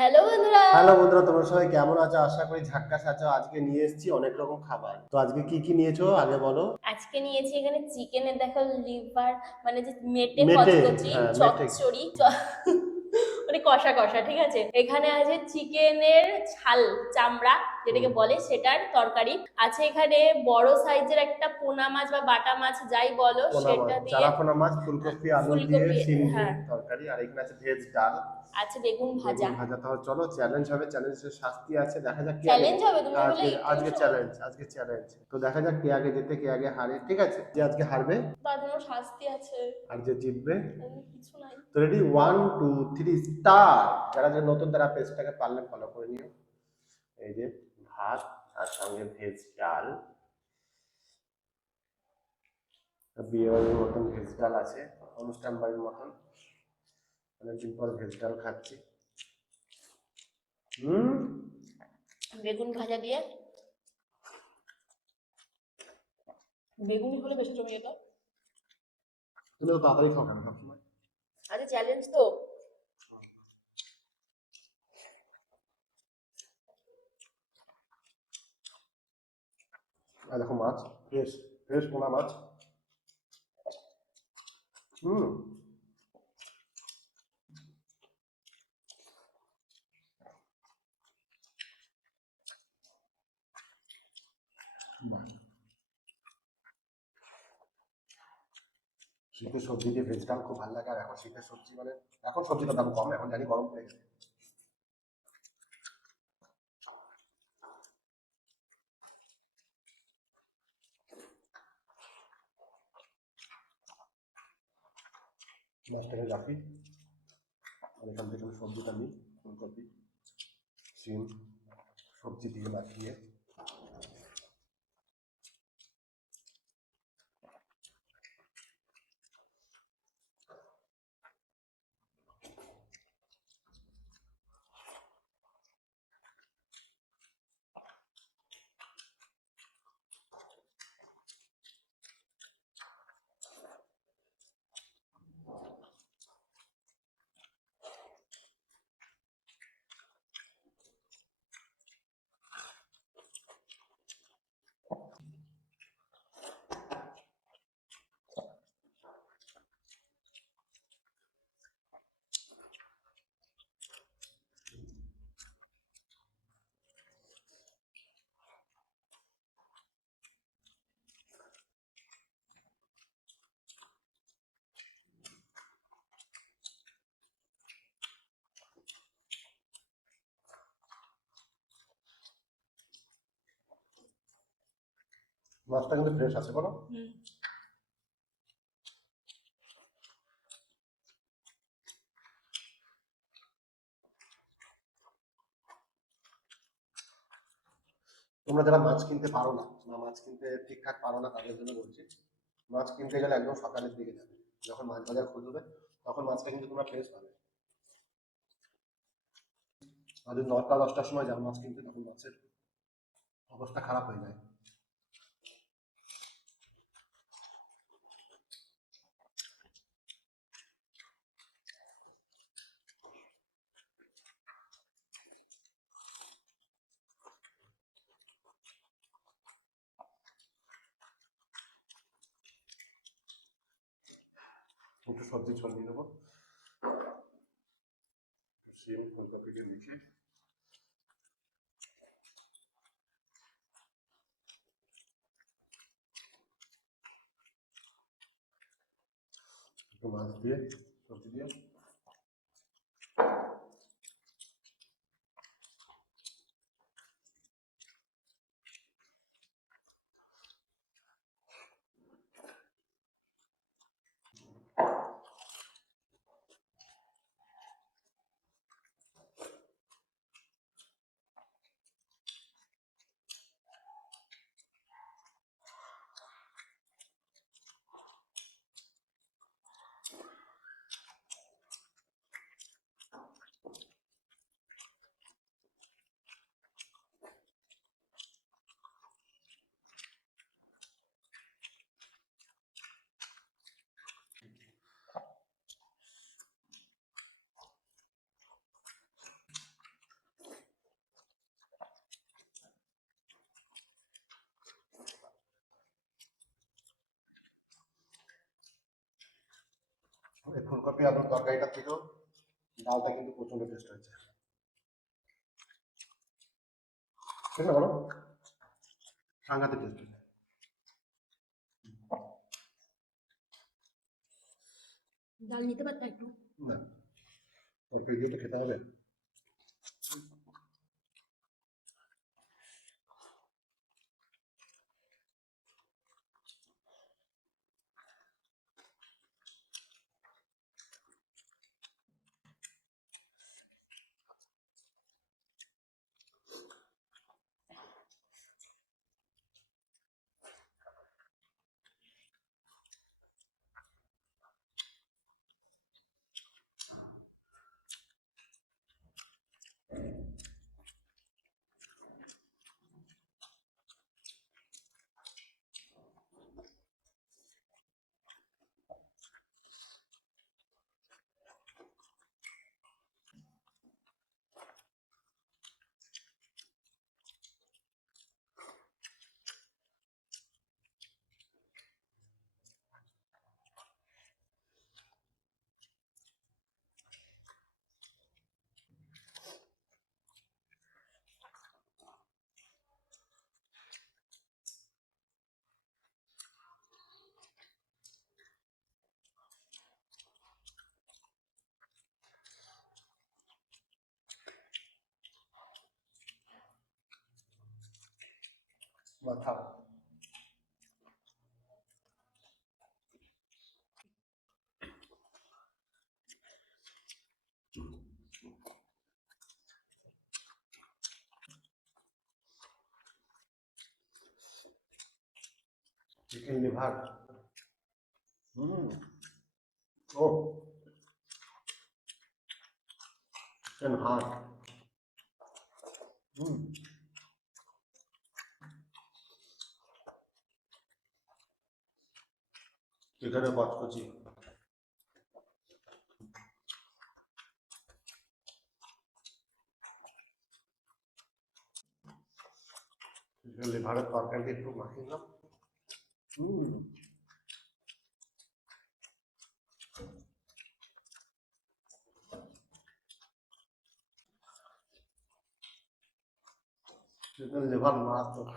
Hello বন্ধুরা। Hello বন্ধুরা তোমরা সবাই কেমন আছো? আশা করি ঝাক্কাস আছো আজকে নিয়ে এসেছি অনেক রকম খাবার। তো আজকে কি কি নিয়েছো? আগে বলো। আজকে নিয়েছি এখানে চিকেনের দেখো লিভার মানে যে মেটে মেটে, কচকচি হ্যাঁ, মেটে। চচ্চড়ি চ- মানে কষা কষা ঠিক আছে? এখানে আছে চিকেনের ছাল চামড়া যেটাকে বলে সেটার তরকারি। আছে এখানে বড় সাইজের একটা পোনা মাছ বা বাটা মাছ যাই বলো সেটা দিয়ে চারাপোনা মাছ ফুলকপি আলু দিয়ে সিম দিয়ে হ্যাঁ। তরকারি আর এখানে আছে ভেজ ডাল। আছে বেগুন ভাজা। ভাজা তাহলে চলো চ্যালেঞ্জ হবে চ্যালেঞ্জের শাস্তি আছে দেখা যাক চ্যালেঞ্জ হবে তুমি বলে আজকে চ্যালেঞ্জ আজকে চ্যালেঞ্জ তো দেখা যাক কে আগে জিতে কে আগে হারে ঠিক আছে? যে আজকে হারবে? তার জন্য শাস্তি আছে। আর যে জিতবে? কিছু নাই। তো ready one two three star যারা যে নতুন তারা পেজটাকে পারলে ফলো করে নিও। আর সঙ্গে ভেজ ডাল। বিয়ে বাড়ির মতন ভেজ ডাল আছে অনুষ্ঠান বাড়ির মতন। অনেকদিন পর ভেজ ডাল খাচ্ছি। হুম? বেগুন ভাজা দিয়ে? বেগুনি হলে বেশি জমে যেত। তুমি তো তাড়াতাড়ি খাও কেন সবসময়? আরে চ্যালেঞ্জ তো আর দেখো মাছ ফ্রেশ ফ্রেশ পোনা মাছ হুম। শীতের সবজি দিয়ে ভেজ ডাল খুব ভালো লাগে আর এখন শীতের সবজি মানে এখন সবজিটার দাম কম এখন জানি গরম পড়ে গেছে মাছটাকে রাখি। আর এখান থেকে আমি সবজিটা নিই ফুলকপি সিম সবজি দিয়ে মাখিয়ে। মাছটা কিন্তু ফ্রেশ আছে বলো। তোমরা যারা মাছ কিনতে পারো না বা মাছ কিনতে ঠিকঠাক পারো না তাদের জন্য বলছি মাছ কিনতে গেলে একদম সকালের দিকে যাবে। যখন মাছ বাজার খুলবে তখন মাছটা কিন্তু তোমরা ফ্রেশ পাবে। আর যদি নটা দশটার সময় যাও মাছ কিনতে তখন মাছের অবস্থা খারাপ হয়ে যায়। একটু সবজি ছড়িয়ে নেব ফুলকপি দিয়ে দিচ্ছি এই ফুলকপি আলুর তরকারিটা থেকেও ডালটা কিন্তু প্রচণ্ড টেস্ট হয়েছে। ঠিক আছে বলো। সাংঘাতিক টেস্ট হয়েছে। ডাল নিতে পারতো একটু? না। তরকারি দিয়ে খেতে হবে। বা খাও চিকেন লিভার হুম ও চিকেন হার্ট হুম এখানে কচকচি লিভারের তরকারি একটু মাখিয়ে চিকেন লিভার মারাত্মক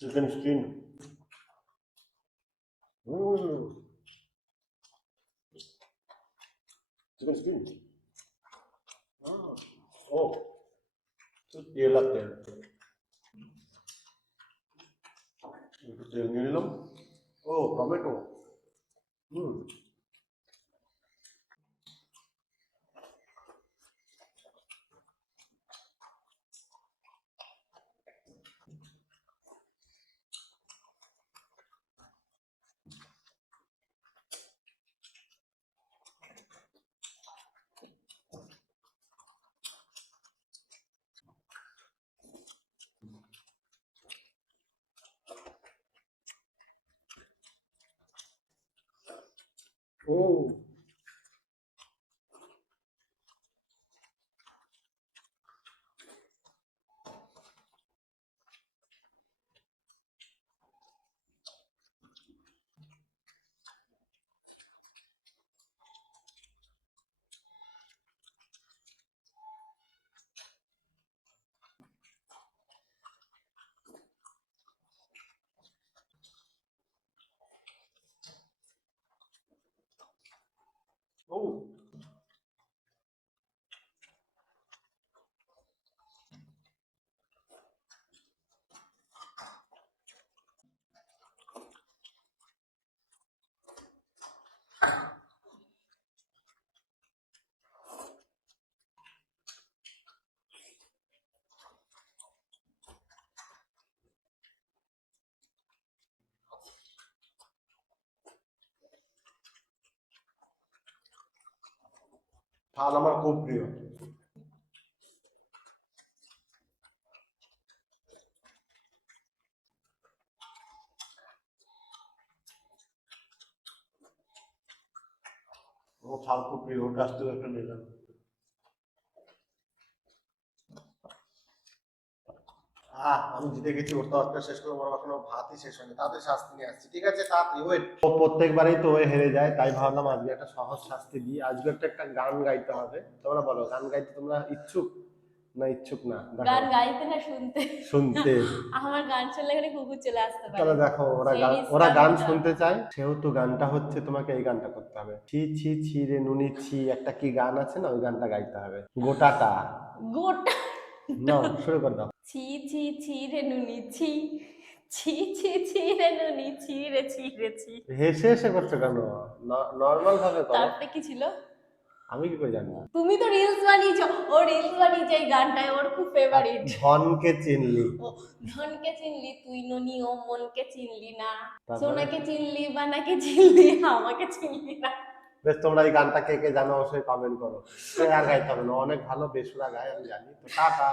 Chicken skin. Hmm. Chicken. Ah. Oh. Itu jelak ya. Itu yang Oh, tomato. ou শাল আমার খুব প্রিয়। ও শাল খুব প্রিয় ওর কাছ থেকে একটা নিলাম। আমি জিতে গেছি ওর তরকারি শেষ করে আমার এখনও ভাতই শেষ হয়নি। তাদের শাস্তি নিয়ে আসছি ঠিক আছে? তাড়াতাড়ি ওয়েট ও প্রত্যেকবারই তো ওই হেরে যায় তাই ভাবলাম আজকে একটা সহজ শাস্তি দিই। আজকে একটা একটা গান গাইতে হবে। তোমরা বলো গান গাইতে তোমরা ইচ্ছুক না ইচ্ছুক না? গান গাইতে না শুনতে? শুনতে। আমার গান শুনলে এখানে কুকুর চলে আসতে তাহলে দেখো ওরা গান ওরা গান শুনতে চায় সেহেতু গানটা হচ্ছে তোমাকে এই গানটা করতে হবে। ছি ছি ছি রে নুনি ছি একটা কি গান আছে না ওই গানটা গাইতে হবে। গোটাটা। গোটা না শুরু করে দাও। ছি ছি ছি রে নুনি ছি। ছি ছি ছি রে নুনি ছি রে ছি রে ছি। হেসে হেসে করছ কেন? নর্মাল ভাবে করো। তারপরে কি ছিল? আমি কি করে জানব তুমি তো রিলস বানিয়েছো। ও রিলস বানিয়েছে এই গানটায় ওর খুব ফেভারিট ধনকে চিনলি। ধনকে চিনলি তুই ননি ও মনকে চিনলি না? সোনাকে চিনলি বানাকে চিনলি আমাকে চিনলি না। বেশ তোমরা এই গানটা কে কে জানো অবশ্যই কমেন্ট করো। আর গাইতে হবে না। অনেক ভালো বেসুরা গায় আমি জানি। তো টাটা।